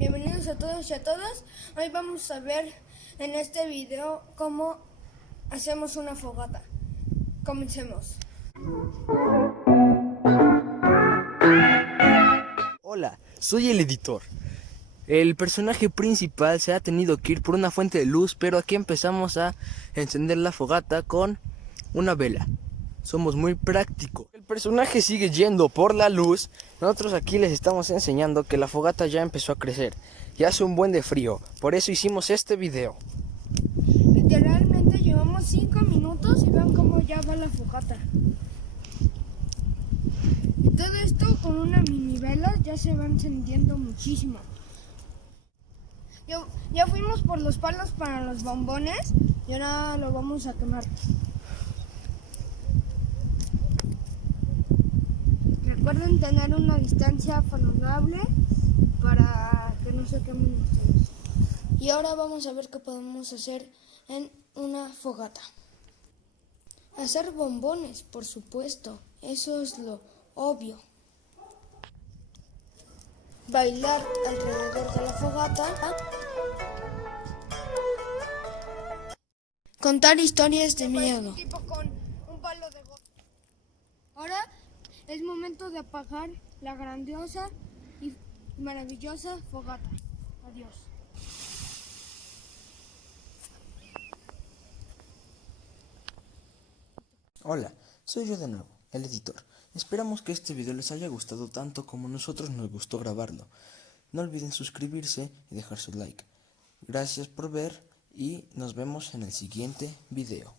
Bienvenidos a todos y a todas. Hoy vamos a ver en este video cómo hacemos una fogata. Comencemos. Hola, soy el editor. El personaje principal se ha tenido que ir por una fuente de luz, pero aquí empezamos a encender la fogata con una vela. Somos muy prácticos. El personaje sigue yendo por la luz. Nosotros aquí les estamos enseñando que la fogata ya empezó a crecer y hace un buen de frío. Por eso hicimos este video. Literalmente llevamos 5 minutos y vean cómo ya va la fogata. Y todo esto con una mini vela ya se va encendiendo muchísimo. Ya fuimos por los palos para los bombones y ahora lo vamos a quemar. Recuerden tener una distancia favorable para que no se quemen ustedes. Y ahora vamos a ver qué podemos hacer en una fogata. Hacer bombones, por supuesto, eso es lo obvio. Bailar alrededor de la fogata. Contar historias de miedo. Ahora es momento de apagar la grandiosa y maravillosa fogata. Adiós. Hola, soy yo de nuevo, el editor. Esperamos que este video les haya gustado tanto como a nosotros nos gustó grabarlo. No olviden suscribirse y dejar su like. Gracias por ver y nos vemos en el siguiente video.